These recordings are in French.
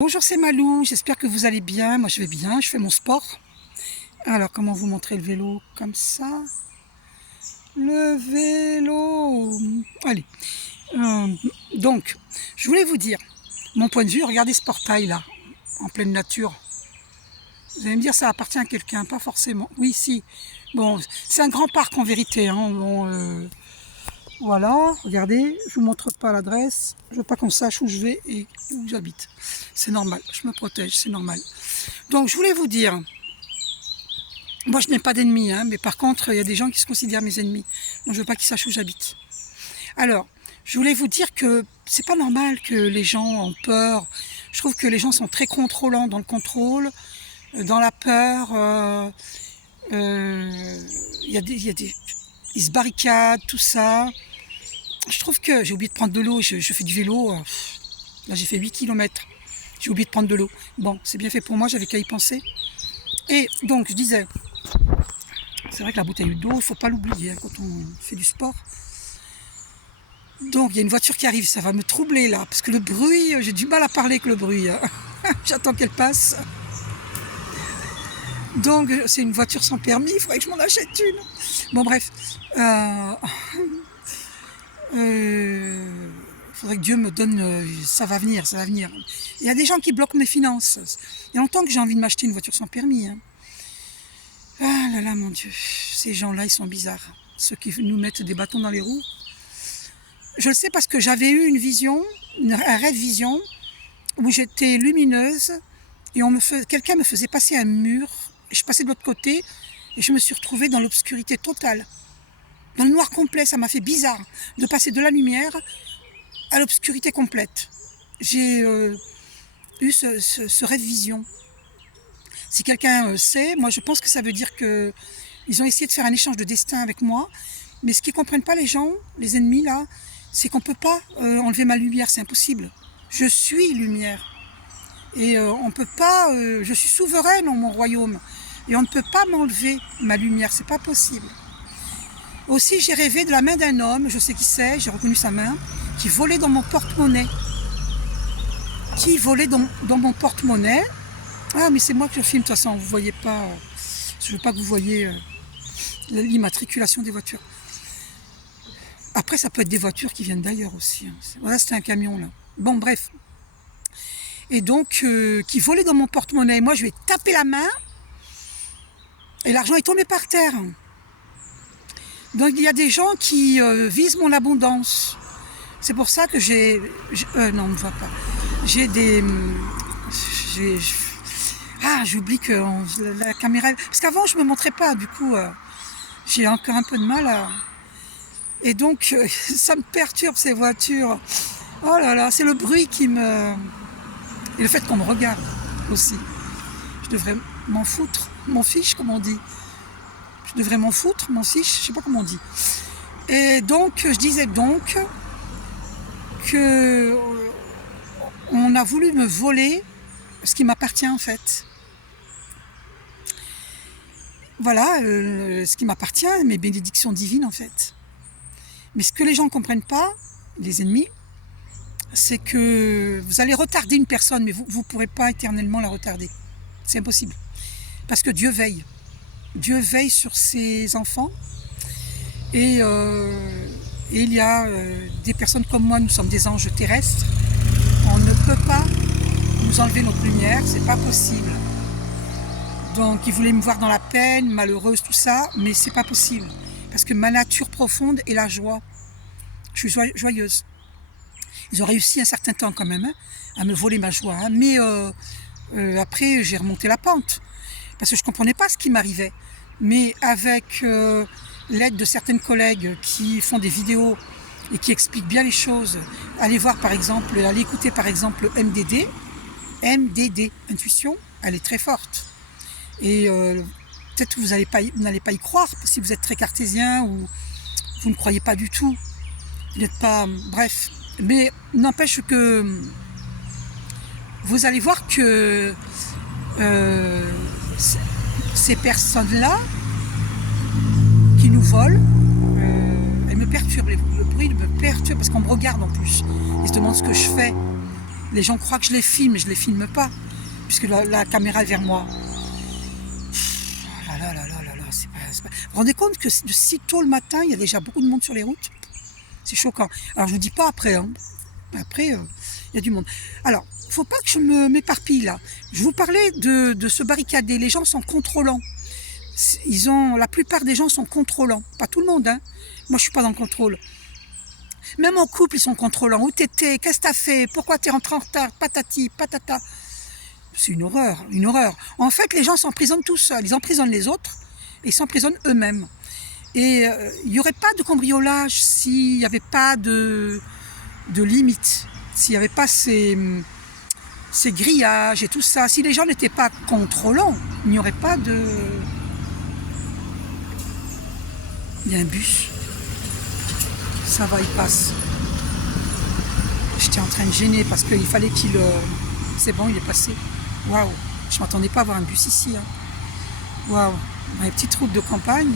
Bonjour, c'est Malou, j'espère que vous allez bien. Moi je vais bien, je fais mon sport. Alors comment vous montrer le vélo? Comme ça. Le vélo. Allez. Euh, donc, je voulais vous dire, mon point de vue, regardez ce portail là, en pleine nature. Vous allez me dire ça appartient à quelqu'un, pas forcément. Oui, si. Bon, c'est un grand parc en vérité. Hein. Bon, voilà, regardez, je vous montre pas l'adresse. Je veux pas qu'on sache où je vais et où j'habite. C'est normal, je me protège, c'est normal. Donc je voulais vous dire, moi je n'ai pas d'ennemis, hein, mais par contre il y a des gens qui se considèrent mes ennemis. Donc je veux pas qu'ils sachent où j'habite. Alors, je voulais vous dire que c'est pas normal que les gens ont peur. Je trouve que les gens sont très contrôlants dans le contrôle, dans la peur. Ils se barricadent, tout ça. Je trouve que j'ai oublié de prendre de l'eau. Je fais du vélo. Là j'ai fait 8 km. J'ai oublié de prendre de l'eau. Bon, c'est bien fait pour moi, j'avais qu'à y penser. Et donc je disais, c'est vrai que la bouteille d'eau, il ne faut pas l'oublier hein, quand on fait du sport. Donc il y a une voiture qui arrive, ça va me troubler là, parce que le bruit, j'ai du mal à parler avec le bruit. Hein. J'attends qu'elle passe. Donc c'est une voiture sans permis, il faudrait que je m'en achète une. Bon bref. Faudrait que Dieu me donne, ça va venir, ça va venir. Il y a des gens qui bloquent mes finances. Il y a longtemps que j'ai envie de m'acheter une voiture sans permis. Hein. Ah là là, mon Dieu, ces gens-là, ils sont bizarres. Ceux qui nous mettent des bâtons dans les roues. Je le sais parce que j'avais eu une vision, un rêve vision, où j'étais lumineuse et quelqu'un me faisait passer un mur. Et je passais de l'autre côté et je me suis retrouvée dans l'obscurité totale. Dans le noir complet, ça m'a fait bizarre de passer de la lumière à l'obscurité complète. J'ai eu ce rêve vision. Si quelqu'un sait, moi je pense que ça veut dire qu'ils ont essayé de faire un échange de destin avec moi, mais ce qu'ils ne comprennent pas les gens, les ennemis là, c'est qu'on ne peut pas enlever ma lumière, c'est impossible. Je suis lumière. Et on ne peut pas, je suis souveraine dans mon royaume, et on ne peut pas m'enlever ma lumière, c'est pas possible. Aussi j'ai rêvé de la main d'un homme, je sais qui c'est, j'ai reconnu sa main, qui volait dans mon porte-monnaie. Qui volait dans mon porte-monnaie. Ah mais c'est moi que je filme de toute façon, vous ne voyez pas, je ne veux pas que vous voyez l'immatriculation des voitures. Après ça peut être des voitures qui viennent d'ailleurs aussi. Hein. Voilà, c'était un camion là. Bon bref. Et donc qui volait dans mon porte-monnaie. Moi je lui ai tapé la main et l'argent est tombé par terre. Donc il y a des gens qui visent mon abondance. C'est pour ça que non, on ne voit pas. J'oublie que la caméra... Parce qu'avant, je ne me montrais pas, du coup, j'ai encore un peu de mal à... Et donc, ça me perturbe, ces voitures. Oh là là, c'est le bruit qui me... Et le fait qu'on me regarde aussi. Je devrais m'en foutre, m'en fiche, comme on dit. Je devrais m'en foutre, m'en fiche, je ne sais pas comment on dit. Et donc, je disais donc que on a voulu me voler ce qui m'appartient en fait. Voilà, ce qui m'appartient, mes bénédictions divines en fait. Mais ce que les gens ne comprennent pas, les ennemis, c'est que vous allez retarder une personne, mais vous ne pourrez pas éternellement la retarder. C'est impossible. Parce que Dieu veille. Dieu veille sur ses enfants. Et il y a des personnes comme moi, nous sommes des anges terrestres. On ne peut pas nous enlever notre lumière, c'est pas possible. Donc ils voulaient me voir dans la peine, malheureuse, tout ça, mais c'est pas possible. Parce que ma nature profonde est la joie. Je suis joyeuse. Ils ont réussi un certain temps quand même hein, à me voler ma joie. Hein, mais après j'ai remonté la pente. Parce que je ne comprenais pas ce qui m'arrivait. Mais avec l'aide de certaines collègues qui font des vidéos et qui expliquent bien les choses, allez écouter par exemple MDD, Intuition, elle est très forte. Et peut-être que vous n'allez pas y croire si vous êtes très cartésien ou vous ne croyez pas du tout. Vous n'êtes pas... Bref. Mais n'empêche que vous allez voir que ces personnes-là qui nous volent, elles me perturbent. Le bruit me perturbe parce qu'on me regarde en plus. Ils se demandent ce que je fais. Les gens croient que je les filme, mais je les filme pas, puisque la caméra est vers moi. Oh là là là là là là, c'est pas... Vous vous rendez compte que de si tôt le matin, il y a déjà beaucoup de monde sur les routes? C'est choquant. Alors je vous dis pas après, hein. Après, il y a du monde. Alors, faut pas que je m'éparpille là. Je vous parlais de se barricader. Les gens sont contrôlants. La plupart des gens sont contrôlants. Pas tout le monde, hein. Moi, je suis pas dans le contrôle. Même en couple, ils sont contrôlants. Où t'étais? Qu'est-ce que t'as fait? Pourquoi t'es rentré en retard? Patati, patata. C'est une horreur, une horreur. En fait, les gens s'emprisonnent tout seuls. Ils emprisonnent les autres et ils s'emprisonnent eux-mêmes. Et il n'y aurait pas de cambriolage s'il n'y avait pas de limites, s'il n'y avait pas ces grillages et tout ça. Si les gens n'étaient pas contrôlants, il n'y aurait pas de... Il y a un bus. Ça va, il passe. J'étais en train de gêner parce qu'il fallait qu'il... C'est bon, il est passé. Waouh, je ne m'attendais pas à avoir un bus ici. Hein. Waouh, dans les petites routes de campagne,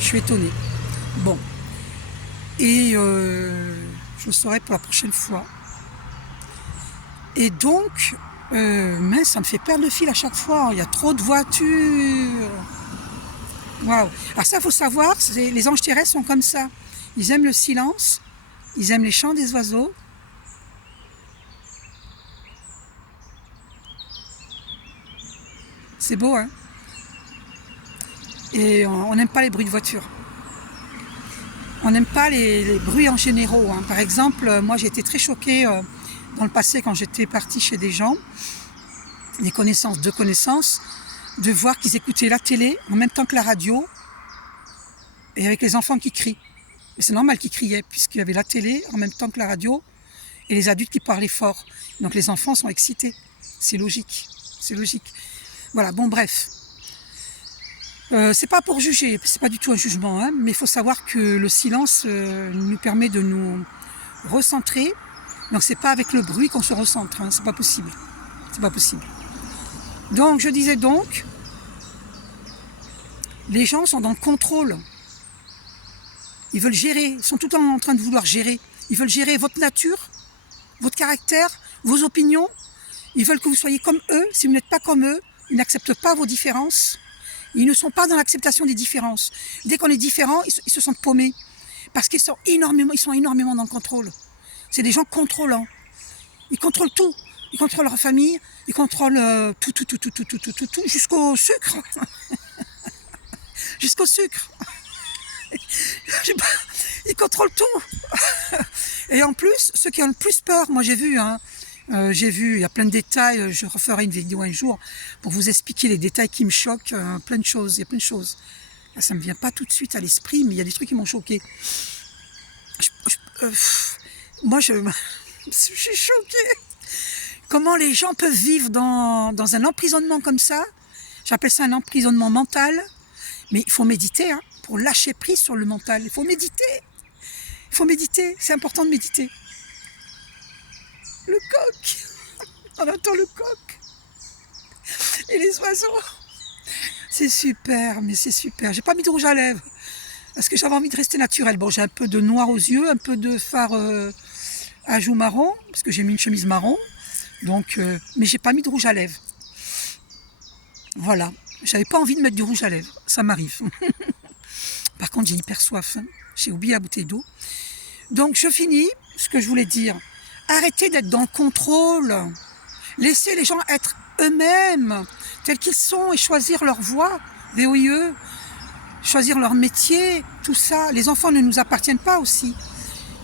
je suis étonnée. Bon. Et je le saurai pour la prochaine fois. Et donc, mais ça me fait perdre le fil à chaque fois. Il y a trop de voitures. Waouh. Alors ça, il faut savoir, les anges terrestres sont comme ça. Ils aiment le silence, ils aiment les chants des oiseaux. C'est beau, hein? Et on n'aime pas les bruits de voiture. On n'aime pas les bruits en généraux. Hein. Par exemple, moi j'ai été très choquée dans le passé quand j'étais partie chez des gens, des connaissances, de voir qu'ils écoutaient la télé en même temps que la radio et avec les enfants qui crient. Et c'est normal qu'ils criaient puisqu'il y avait la télé en même temps que la radio et les adultes qui parlaient fort. Donc les enfants sont excités. C'est logique. C'est logique. Voilà, bon bref. C'est pas pour juger, c'est pas du tout un jugement, hein, mais il faut savoir que le silence nous permet de nous recentrer. Donc c'est pas avec le bruit qu'on se recentre, hein, c'est pas possible. C'est pas possible. Donc je disais donc, les gens sont dans le contrôle. Ils veulent gérer, ils sont tout le temps en train de vouloir gérer. Ils veulent gérer votre nature, votre caractère, vos opinions. Ils veulent que vous soyez comme eux. Si vous n'êtes pas comme eux, ils n'acceptent pas vos différences. Ils ne sont pas dans l'acceptation des différences. Dès qu'on est différent, ils se sentent paumés. Parce qu'ils sont énormément dans le contrôle. C'est des gens contrôlants. Ils contrôlent tout. Ils contrôlent leur famille. Ils contrôlent tout, jusqu'au sucre. Jusqu'au sucre. Ils contrôlent tout. Et en plus, ceux qui ont le plus peur, moi j'ai vu, il y a plein de détails, je referai une vidéo un jour pour vous expliquer les détails qui me choquent, plein de choses, il y a plein de choses. Là, ça ne me vient pas tout de suite à l'esprit, mais il y a des trucs qui m'ont choqué. Moi, je suis choquée. Comment les gens peuvent vivre dans un emprisonnement comme ça? J'appelle ça un emprisonnement mental, mais il faut méditer, hein, pour lâcher prise sur le mental. Il faut méditer. Il faut méditer, c'est important de méditer. Le coq, on entend le coq. Et les oiseaux. C'est super, mais c'est super. J'ai pas mis de rouge à lèvres, parce que j'avais envie de rester naturel. Bon, j'ai un peu de noir aux yeux, un peu de fard à joues marron, parce que j'ai mis une chemise marron. Donc, mais j'ai pas mis de rouge à lèvres. Voilà, j'avais pas envie de mettre du rouge à lèvres, ça m'arrive. Par contre, j'ai hyper soif, hein. J'ai oublié la bouteille d'eau. Donc, je finis ce que je voulais dire. Arrêtez d'être dans le contrôle. Laissez les gens être eux-mêmes, tels qu'ils sont, et choisir leur voie, VOIE, choisir leur métier, tout ça. Les enfants ne nous appartiennent pas aussi.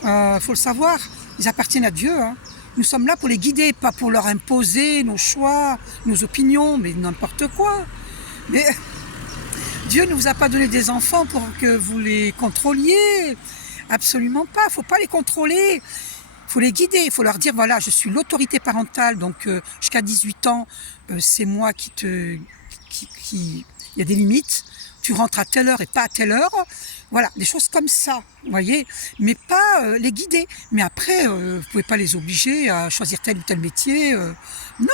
Faut le savoir, ils appartiennent à Dieu, hein. Nous sommes là pour les guider, pas pour leur imposer nos choix, nos opinions, mais n'importe quoi. Mais Dieu ne vous a pas donné des enfants pour que vous les contrôliez. Absolument pas, il ne faut pas les contrôler. Il faut les guider, il faut leur dire, voilà, je suis l'autorité parentale, donc jusqu'à 18 ans, c'est moi il y a des limites. Tu rentres à telle heure et pas à telle heure. Voilà, des choses comme ça, vous voyez, mais pas les guider. Mais après, vous ne pouvez pas les obliger à choisir tel ou tel métier. Non,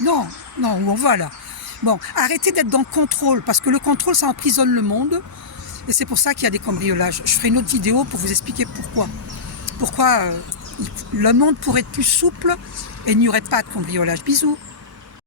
où on va là. Bon, arrêtez d'être dans le contrôle, parce que le contrôle, ça emprisonne le monde. Et c'est pour ça qu'il y a des cambriolages. Je ferai une autre vidéo pour vous expliquer pourquoi. Pourquoi Le monde pourrait être plus souple et il n'y aurait pas de cambriolage. Bisous.